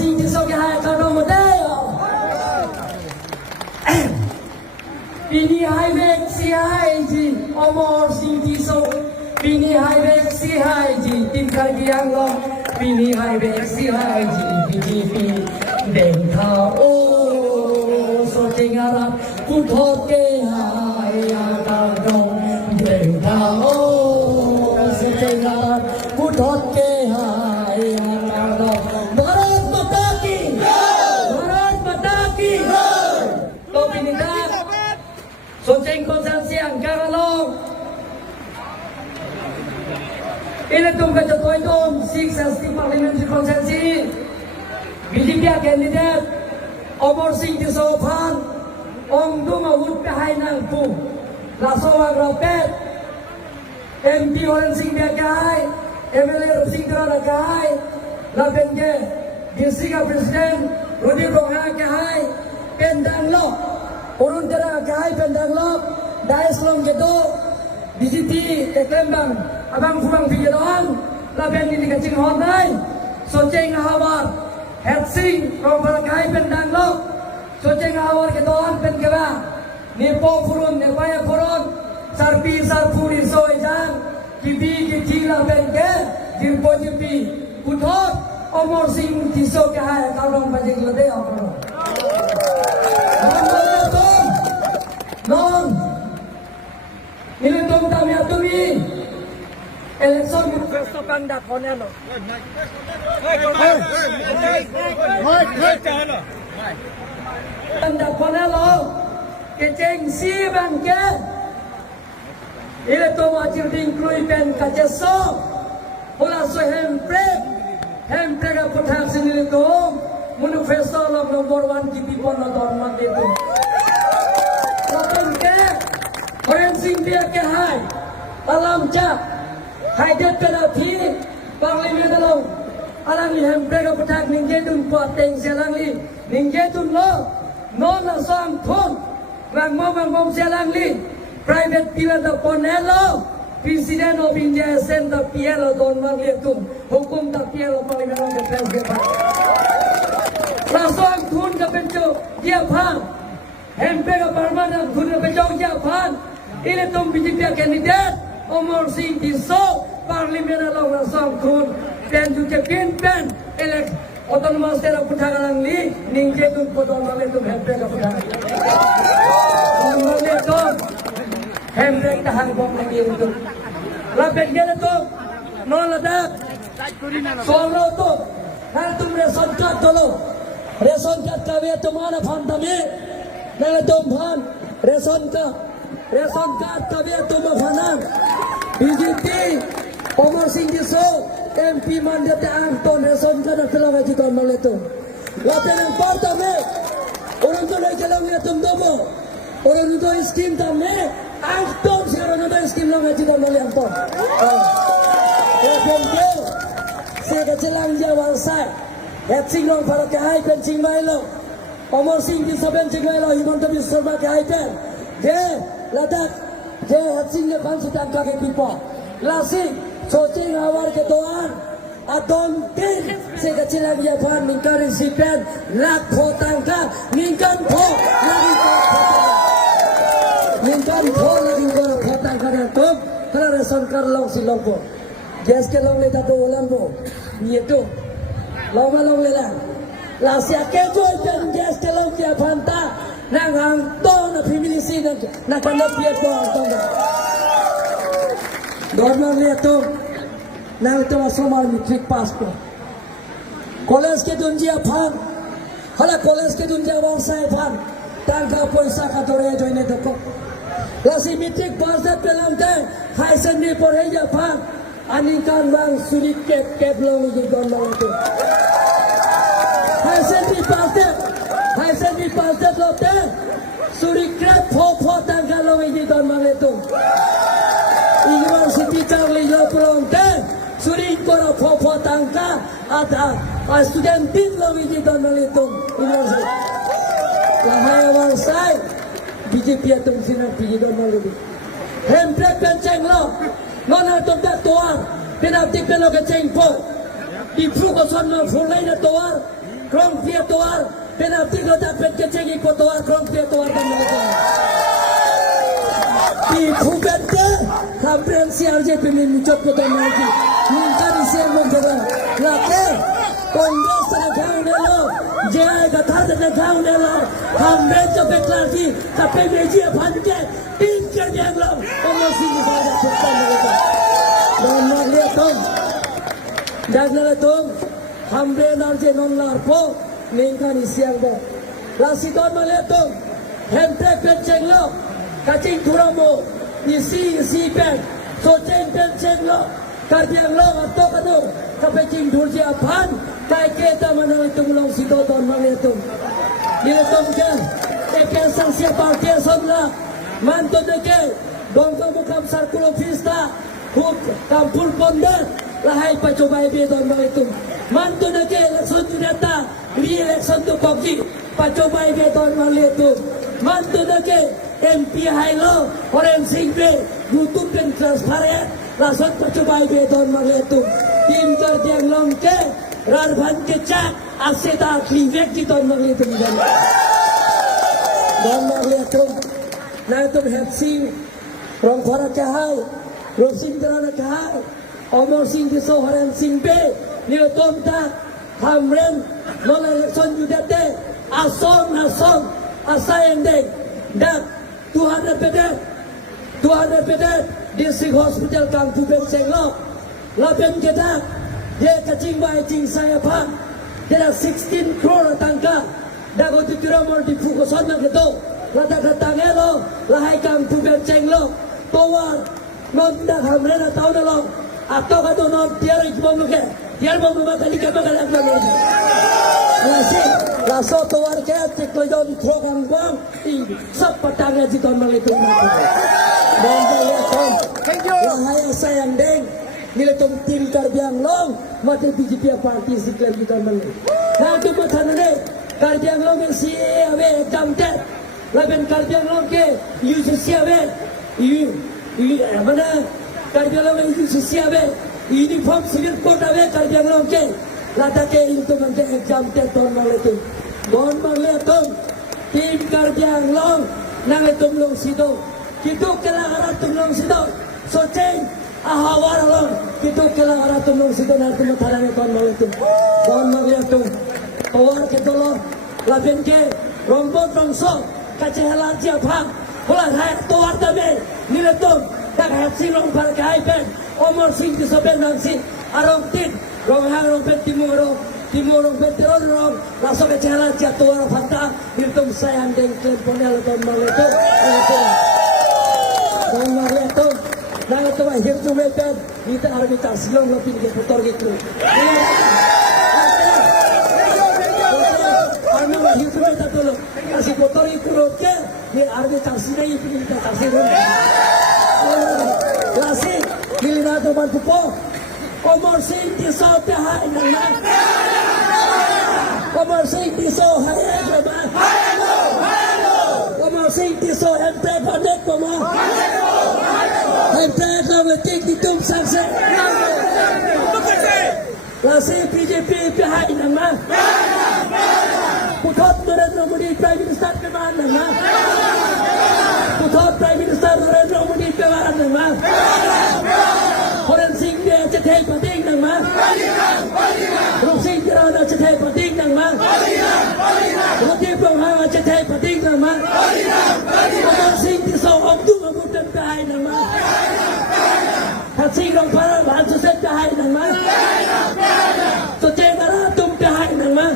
sinh thì sau cái hai cao đông một đây Bini hai về si hai gì Omor sinh thì sau Bini hai về si hai gì Tim khai biang lo Bini hai về si hai gì Bini pi đèn thao ô so trên arab cũng thoát cái hai cao đông đèn thao ô so trên arab cũng thoát cái hai cao đông Bharat Mata ki Bharat Mata ki Lo pinita Soceng konsensiang karalong Ilatung kajatoidom 6 parliamentary consensi BJP candidate Omor Singh Disophan Ong Dunga Hut Pehai Nang Pu Lasowa Gropet MP Horan Singh Bekai MLA Singh Dara Kai Lapenge District President Rudi Ronga Kai Pendang Lo Urun Dara Kai Pendang Lo Dais Long Gedo BJP Teklembang Abang Furang Pijadon Lapeng Ini Kacing Honai Soceng Hawar Hetsing Robert Kai Pendang Lo Soceng Hawar Gedon Pengeba Nepo Furun Nepaya Furun Sarpi Sarpuri Soejan Kibi Kitila Penge Dirpo Jipi Kuthot Omor Singh Tiso Kahaya Kalong Pajik Lade Omor Non Ini Tom Tami Atumi Election Kristo Panda Konelo Panda Konelo Keceng si bangke Ile to wajib diinklui pen kaceso Hula so hempreg puthang sinili to manifesto log nomor 1 ki pipon don mate to Lapun ke Horan Singh dia ke hai alam cha haidet kada thi parliament lo alang li hempreg puthang ningje dun po teng selang li ningje dun lo non la som thon wang mom selang li private pilot the Ponelo, President of India sent the PLO don Magletum, hukum the PLO parliament on the president. Rasong thun ka pencho dia phan, hempe ka permanent thun ka pencho dia phan, ile tum BJP candidate Omor Singh Tiso parliament along rasong thun pen ju ke pen elect autonomous tera puthagang li ningje tum podon Magletum hempe ka puthagang. Magletum Hemrek tahan bom lagi untuk lapeng gele to non ladak solo to hal tum reson card kawe tumana phantame nale tum phan reson card kawe tum phanan BJP Omor Singh Tiso MP mandate Anton reson card felong aji ton male tum lapeng partame orang to le jalang le tum dobo orang to scheme tame Anton sekarang ada skim lang aja dan oleh Anton. Kemudian saya kecelang jawab saya. Hetsing long para kahai pencing bailo. Omor Singh di saben cing bailo himanta bisarba kahai pen. Dia ladak dia hetsing le pan sutang kake pipa. Lasi socing awar ke doan. Adon tin saya kecelang jawab mingkari si pen lak potangka mingkan po lagi Minkan phone lagi kau kata kena top, kena reson kar long silong po. Gas ke long le tato ulang po. Ni tu, long le lah. Lasia ke joy pen gas ke long dia phanta, nang hang to na family si na kena piat po angton. Dorman le tu, nang tu asomar matric pass po. College ke dunjia phan, hala college ke dunjia bang sai phan. Tangka poisa katore join ne doko. Lasi mitrik pasat pelantai, hai sendi poreja pan, anikan bang sulit kep long di gondol itu. Hai sendi pasat lote, sulit kep po tanggal long di gondol itu. University Charlie Yopronte, sulit kora po tangka ada studentin long di gondol itu. University. Lahai awal sai. BJP atau sini PJD malu. Hemprek penceng lo, mana tontak toar, penalti pelo keceng po. Di flu kosan lo fulai na toar, krong piatuar penalti letak pencecegi kotoar krong piatuar dan mereka di Kubente konferensi RJP menuju kotoar lagi mungkin siang menjadi laki Kongres terkau nelo jaya kata terkau nelo hamre cepet lagi tapi meja panjang tin kerja belum promosi di sana bukan mereka dan lihat tom dan lihat tom hamre narje non larpo mengkan siang dah lasi tom lihat tom hamre penceng lo kacing turamo isi pen so penceng lo kerja lo atau kado tapi cing durja pan kai kita mana itu belum si don mana itu dia tongja ekan sanksi partai sonla mantu deke dongko mukam sarkulo pista huk kampul ponda lahai pacobai be don mana itu mantu deke election tu data re-election tu koki pacobai be don mana itu mantu deke MP Hailo orang singbe YouTube dan transparan langsung pacobai be don mana itu tim kerja longke Rarban kecak aseta klivek di tahun lalu itu dan lalu itu nah itu hepsi rong para cahai rosing terana cahai omor sing di soharan sing be nilo tomta hamren non election judate asong asayende dan 200 pedet district hospital Kampu Bensenglo lapen kita dia kacing baik cing saya pan dia 16 crore tangka dah kau tukar mor di fukusan nak itu lada katang elo lahai Kampu Bensenglo towar non dah hamre na tahu dah lo atau kado non tiar ikbom luke tiar bom makan ikan makan apa lagi nasi laso towar ke teklo jauh di program bang sab patangnya di tahun malu itu dan saya tom lahai sayang deng nilai tom tim kerjaan long mati BJP parti siklam kita malu nah itu macam ni kerjaan long yang siawe jamtet lain kerjaan long ke siawe mana kerjaan long yang siawe uniform civil code awe kerjaan long ke lada ke itu macam jamtet tahun malu itu tahun malu itu tim kerjaan long nang itu long sido kita kelaharan tu long sido soceng ahawar lo kita kelaharan tu long sido nanti matharan tahun malu itu tawar kita lo lain ke rombot rongso kacehalan siapa pula hai tawar tabe nilai tu tak hati long parkai pen omor sing di soben nangsi arong tin rong hang rong pen timur rong pen tiron rong langsung kacehalan siapa tawar fanta itu sayang deng teleponnya tahun malu itu tahun malu itu nah itu mah hidup tu mereka kita harus minta silong lebih ke putar gitu. Anu mah hidup mereka tu kasih putar itu roke ni harus minta silong itu minta silong. Kasih giliran tu bantu po. Komor sing di so pihak nang. Komor sing di so hai berapa? Komor sing di so MP pandek komor. MP kalau letik di tum saksa. Lasi BJP pihak nama. Putot Narendra Modi Prime Minister ke mana nama? Putot Prime Minister Narendra Modi ke mana nama? Orang sing dia cetai penting nama. Orang sing dia nak cetai penting nama. Roti penghang cetai penting nama. Orang sing dia seorang tu mengutam pihak nama. Kasih orang para bantu saya pihak nama. So jangan tum pihak nama.